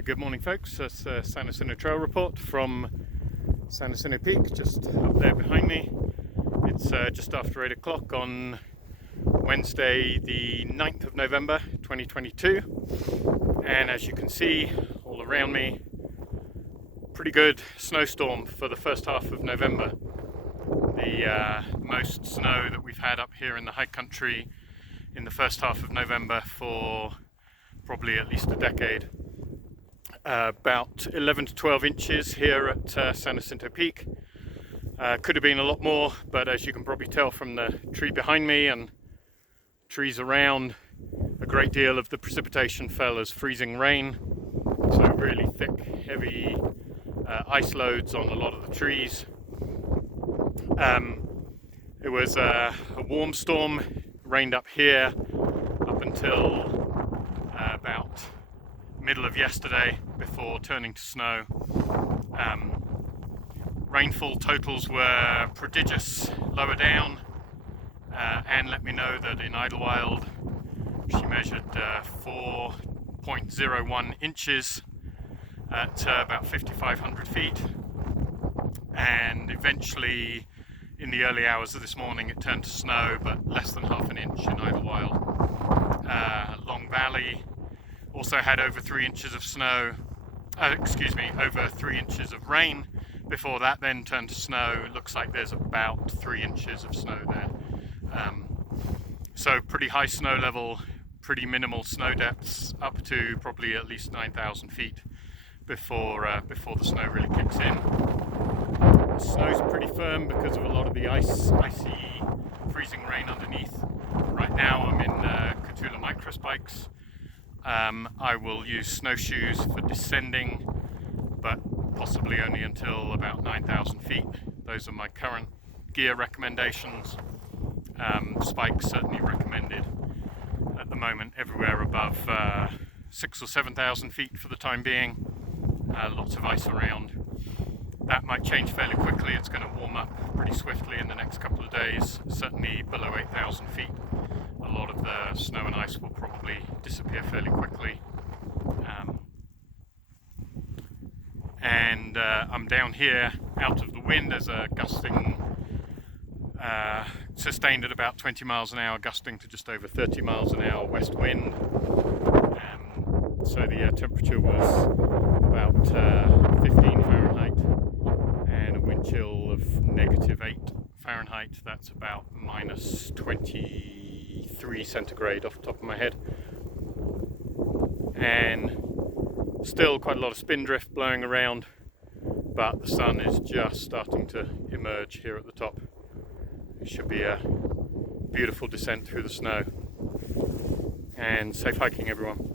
Good morning, folks. That's San Jacinto Trail report from San Jacinto Peak, just up there behind me. It's just after 8 o'clock on Wednesday, the 9th of November 2022. And as you can see all around me, pretty good snowstorm for the first half of November. The most snow that we've had up here in the high country in the first half of November for probably at least a decade. About 11 to 12 inches here at San Jacinto Peak. Could have been a lot more, but as you can probably tell from the tree behind me and trees around, a great deal of the precipitation fell as freezing rain. So really thick, heavy ice loads on a lot of the trees. It was a warm storm, rained up here up until about middle of yesterday before turning to snow. Rainfall totals were prodigious lower down. Anne let me know that in Idlewild she measured 4.01 inches at about 5,500 feet, and eventually in the early hours of this morning it turned to snow, but less than half an inch in Idlewild. Long Valley also had over 3 inches of snow, over 3 inches of rain before that then turned to snow. It looks like there's about 3 inches of snow there. So pretty high snow level, pretty minimal snow depths, up to probably at least 9,000 feet before the snow really kicks in. The snow's pretty firm because of a lot of the icy freezing rain underneath. Right now I'm in Catula microspikes. I will use snowshoes for descending, but possibly only until about 9,000 feet. Those are my current gear recommendations. Spikes certainly recommended at the moment everywhere above 6,000 or 7,000 feet for the time being. Lots of ice around. That might change fairly quickly. It's going to warm up pretty swiftly in the next couple of days, certainly below 8,000 feet. A lot of the snow and ice will probably disappear fairly quickly. I'm down here out of the wind. There's a gusting, sustained at about 20 miles an hour, gusting to just over 30 miles an hour west wind. So the temperature was about 15 Fahrenheit and a wind chill of -8 Fahrenheit. That's about minus 23 centigrade off the top of my head. And still quite a lot of spin drift blowing around, but the sun is just starting to emerge here at the top. It should be a beautiful descent through the snow. And safe hiking, everyone.